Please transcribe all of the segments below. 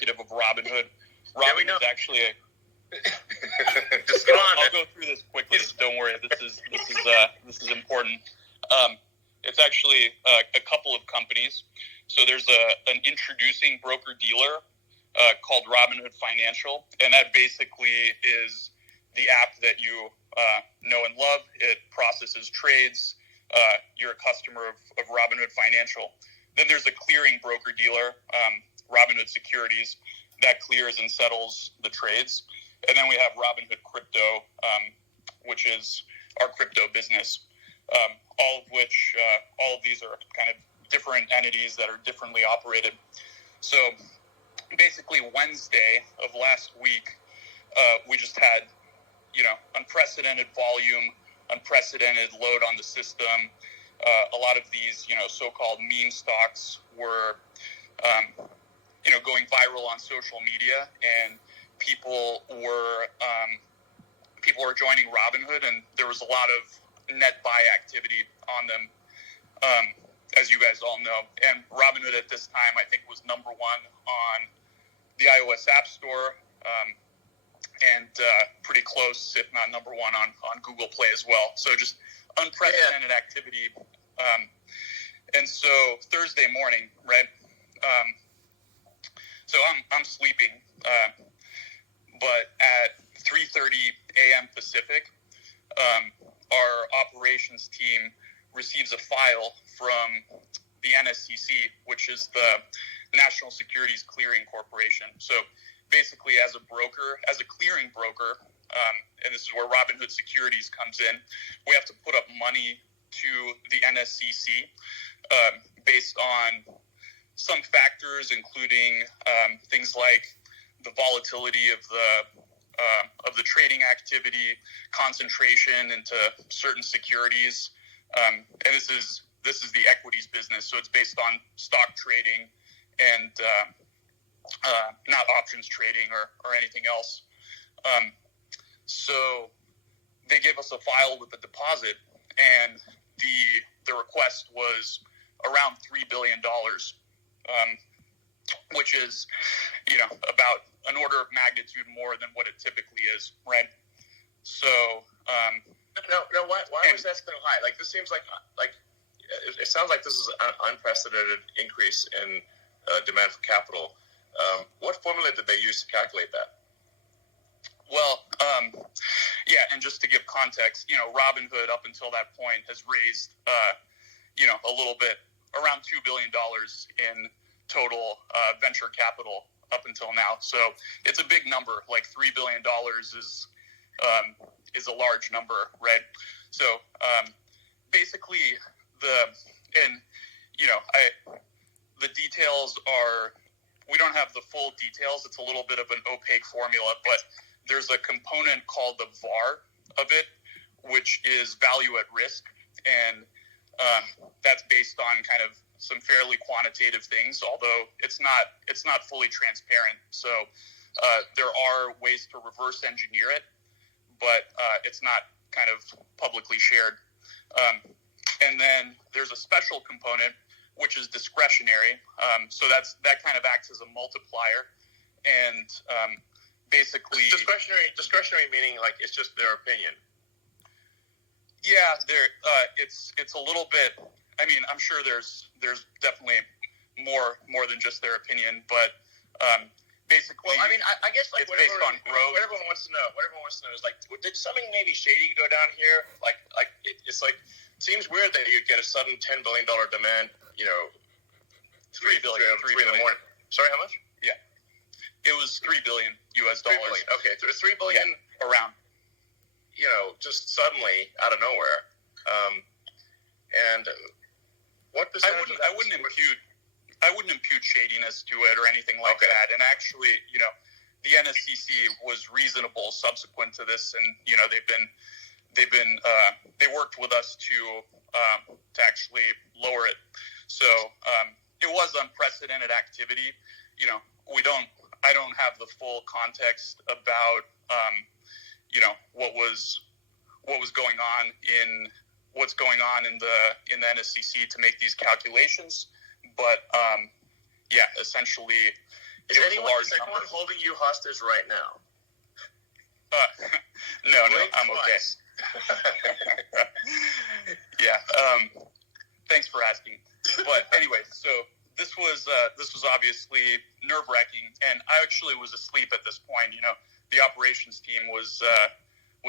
executive of Robinhood. Robinhood is actually a... Just go on. I'll go through this quickly. Don't worry. This is important. It's actually a couple of companies. So there's an introducing broker-dealer called Robinhood Financial, and that basically is the app that you know and love. It processes trades. You're a customer of Robinhood Financial. Then there's a clearing broker-dealer, Robinhood Securities, that clears and settles the trades. And then we have Robinhood Crypto, which is our crypto business. All of these are kind of different entities that are differently operated. So basically Wednesday of last week, we just had, unprecedented volume, unprecedented load on the system. A lot of these, so-called meme stocks were, going viral on social media, and people were joining Robinhood, and there was a lot of net buy activity on them, as you guys all know. And Robinhood at this time, I think, was number one on the iOS App Store, and pretty close, if not number one, on Google Play as well. So just unprecedented activity. And so Thursday morning, right? So I'm sleeping, but at 3:30 a.m. Pacific, our operations team receives a file from the NSCC, which is the National Securities Clearing Corporation. So basically, as a broker, as a clearing broker, and this is where Robinhood Securities comes in, we have to put up money to the NSCC based on some factors, including things like the volatility of the trading activity, concentration into certain securities, and this is the equities business. So it's based on stock trading and not options trading or anything else. So they give us a file with the deposit, and the request was around $3 billion, which is, about an order of magnitude more than what it typically is, right? So, no. Why was that so high? Like, this seems like it sounds like this is an unprecedented increase in demand for capital. What formula did they use to calculate that? Well, and just to give context, Robinhood up until that point has raised, a little bit, around $2 billion in total venture capital up until now. So it's a big number. Like $3 billion is a large number, right? So basically, the details are, we don't have the full details. It's a little bit of an opaque formula, but there's a component called the VAR of it, which is value at risk, and that's based on kind of some fairly quantitative things, although it's not fully transparent. So there are ways to reverse engineer it, but it's not kind of publicly shared. And then there's a special component, which is discretionary. So that kind of acts as a multiplier, and basically discretionary meaning like it's just their opinion. Yeah, it's a little bit. I mean, I'm sure there's definitely more than just their opinion, but basically, well, I mean, I guess like it's based on growth. What everyone wants to know is like, did something maybe shady go down here? It's like, it seems weird that you get a sudden $10 billion demand. $3 billion in the morning. Sorry, how much? Yeah, it was $3 billion US dollars. $3 billion. Okay, so it's $3 billion around. Just suddenly out of nowhere. And what percentage? I wouldn't impute shadiness to it or anything like that. And actually, the NSCC was reasonable subsequent to this, and they worked with us to actually lower it. So it was unprecedented activity. I don't have the full context about what's going on in the NSCC to make these calculations, but essentially, Is anyone holding you hostage right now? No, I'm okay. Yeah. Thanks for asking. But anyway, so this was obviously nerve-wracking, and I actually was asleep at this point. The operations team was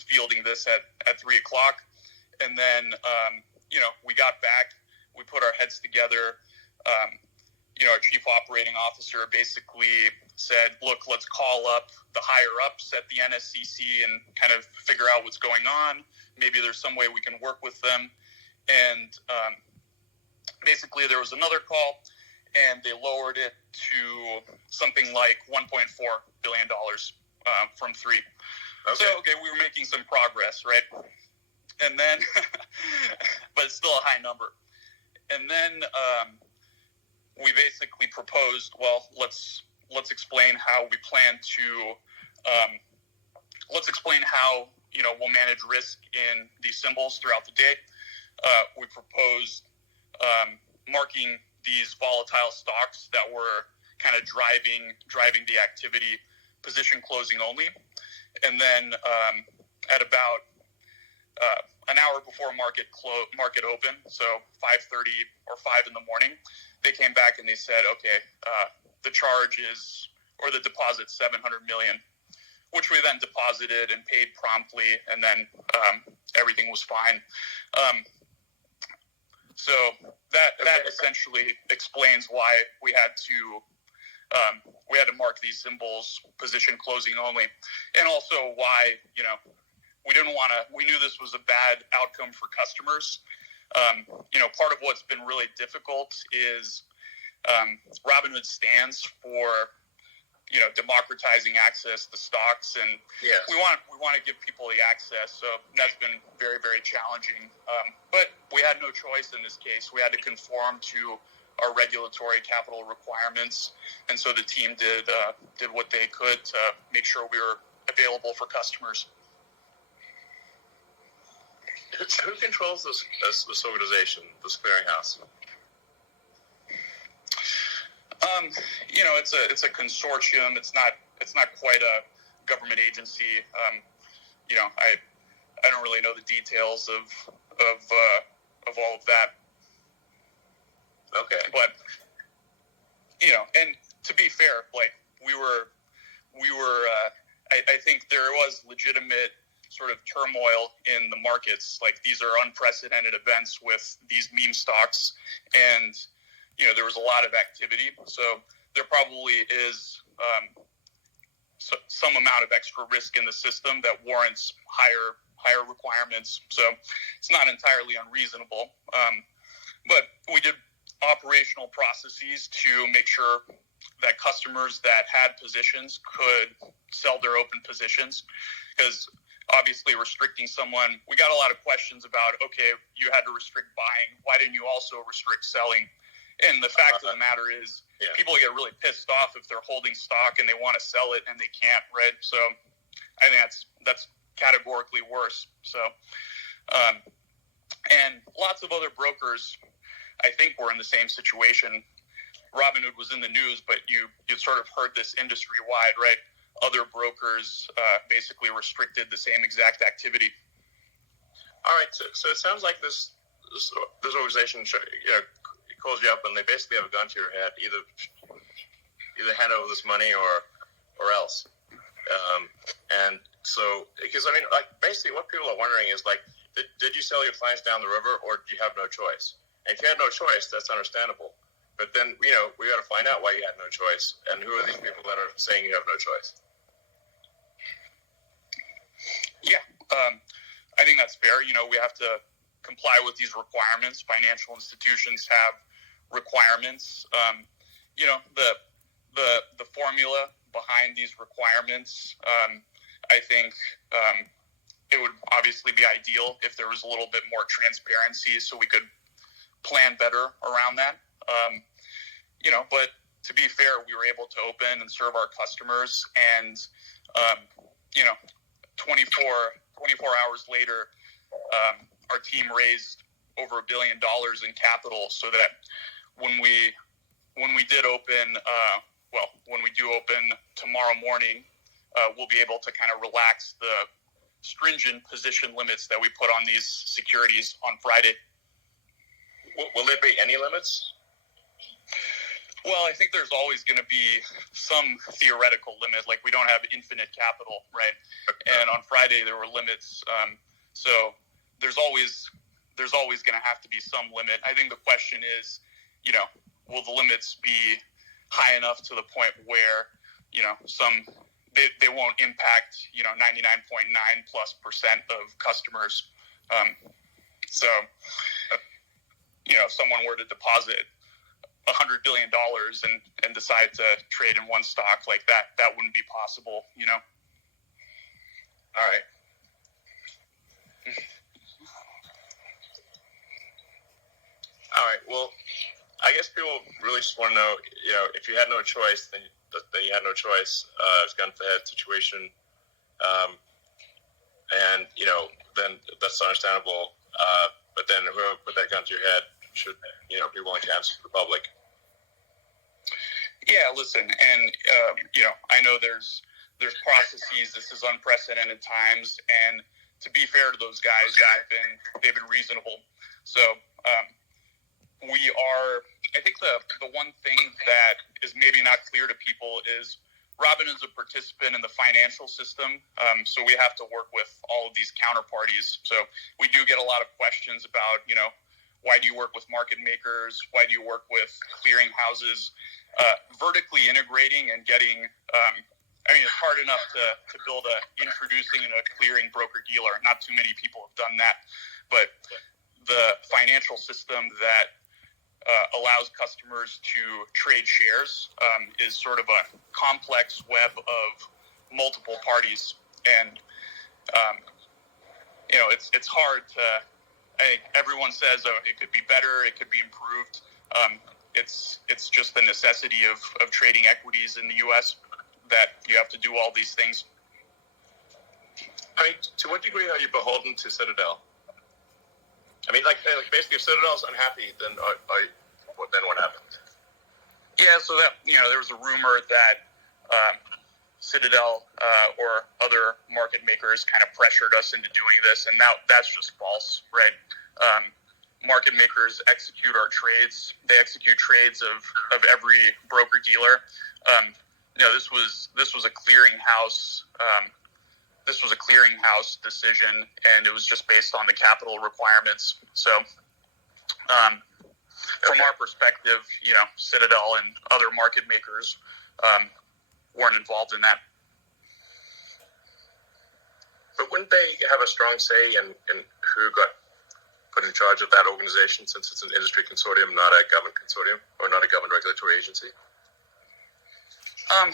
fielding this at 3:00, and then we got back, we put our heads together. Our chief operating officer basically said, look, let's call up the higher-ups at the NSCC and kind of figure out what's going on. Maybe there's some way we can work with them. And basically there was another call, and they lowered it to something like $1.4 billion from $3 billion. Okay. So, we were making some progress, right? And then, but it's still a high number. And then we basically proposed, well, let's explain how we plan to, let's explain how, we'll manage risk in these symbols throughout the day. We proposed marking these volatile stocks that were kind of driving the activity, position closing only. And then at about an hour before market open, so 5:30 or 5 in the morning, they came back and they said, okay, the charge is, or the deposit's $700 million, which we then deposited and paid promptly, and then everything was fine. So that essentially explains why we had to mark these symbols position closing only, and also why we knew this was a bad outcome for customers. Part of what's been really difficult is Robinhood stands for democratizing access to stocks, and yes, we want to give people the access. So that's been very, very challenging. But we had no choice in this case. We had to conform to our regulatory capital requirements, and so the team did what they could to make sure we were available for customers. Who controls this organization, this clearinghouse? It's a consortium. It's not quite a government agency. I don't really know the details of all of that. Okay. But and to be fair, we were I think there was legitimate sort of turmoil in the markets. These are unprecedented events with these meme stocks, and there was a lot of activity. So there probably is some amount of extra risk in the system that warrants higher requirements. So it's not entirely unreasonable. But we did operational processes to make sure that customers that had positions could sell their open positions, because obviously restricting someone, we got a lot of questions about, okay, you had to restrict buying. Why didn't you also restrict selling? And the fact of the matter is, people get really pissed off if they're holding stock and they want to sell it and they can't, right? So I think that's categorically worse. So, and lots of other brokers, I think, were in the same situation. Robinhood was in the news, but you sort of heard this industry-wide, right? Other brokers basically restricted the same exact activity. All right, so it sounds like this organization calls you up and they basically have a gun to your head, either hand over this money or else. And so, because basically what people are wondering is did you sell your clients down the river, or do you have no choice? And if you had no choice, that's understandable. But then, we got to find out why you had no choice, and who are these people that are saying you have no choice? Yeah, I think that's fair. We have to comply with these requirements. Financial institutions have requirements. The formula behind these requirements, I think it would obviously be ideal if there was a little bit more transparency so we could plan better around that. But to be fair, we were able to open and serve our customers, and 24 hours later, our team raised over $1 billion in capital, so that when we did open, when we do open tomorrow morning, we'll be able to kind of relax the stringent position limits that we put on these securities on Friday. Will there be any limits? Well, I think there's always going to be some theoretical limit. Like, we don't have infinite capital, right? And on Friday there were limits. So there's always going to have to be some limit. I think the question is, will the limits be high enough to the point where, they won't impact, 99.9+% of customers. So, if someone were to deposit $100 billion and decide to trade in one stock like that, that wouldn't be possible, All right. All right. Well, I guess people really just want to know, if you had no choice, then you had no choice. It's gun to head situation, and then that's understandable. But then whoever put that gun to your head should, be willing to answer to the public. Yeah, listen, and I know there's processes. This is unprecedented times, and to be fair to those guys, they've been reasonable. So I think the one thing that is maybe not clear to people is Robinhood's a participant in the financial system, so we have to work with all of these counterparties. So we do get a lot of questions about, why do you work with market makers? Why do you work with clearing houses? Vertically integrating and getting, it's hard enough to build introducing a clearing broker-dealer. Not too many people have done that. But the financial system that allows customers to trade shares is sort of a complex web of multiple parties. And, it's hard to, I think everyone says, it could be better, it could be improved. It's just the necessity of trading equities in the U.S. that you have to do all these things. To what degree are you beholden to Citadel? Basically, if Citadel's unhappy, then what happens? Yeah, so that there was a rumor that Citadel or other market makers kind of pressured us into doing this, and that's just false, right? Market makers execute our trades. They execute trades of every broker dealer. This was a clearinghouse. This was a clearinghouse decision, and it was just based on the capital requirements. So, from our perspective, Citadel and other market makers weren't involved in that. But wouldn't they have a strong say in who got put in charge of that organization, since it's an industry consortium, not a government consortium, or not a government regulatory agency? I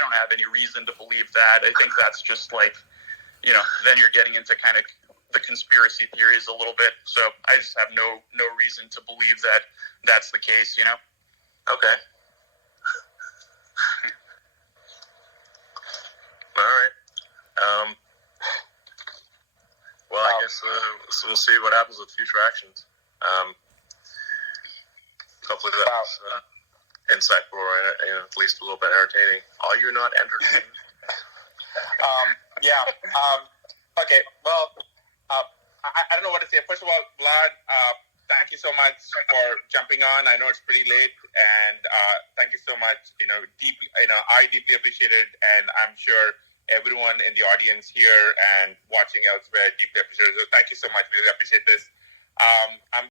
don't have any reason to believe that. I think that's just then you're getting into kind of the conspiracy theories a little bit. So I just have no reason to believe that that's the case, Okay. All right. Well, I guess we'll see what happens with future actions. Hopefully that was insightful or at least a little bit entertaining. Are you not entertained? Yeah. Okay. Well, I don't know what to say. First of all, Vlad, thank you so much for jumping on. I know it's pretty late, and thank you so much. Deeply, I deeply appreciate it, and I'm sure everyone in the audience here and watching elsewhere deeply appreciate it. So thank you so much. Really appreciate this. I'm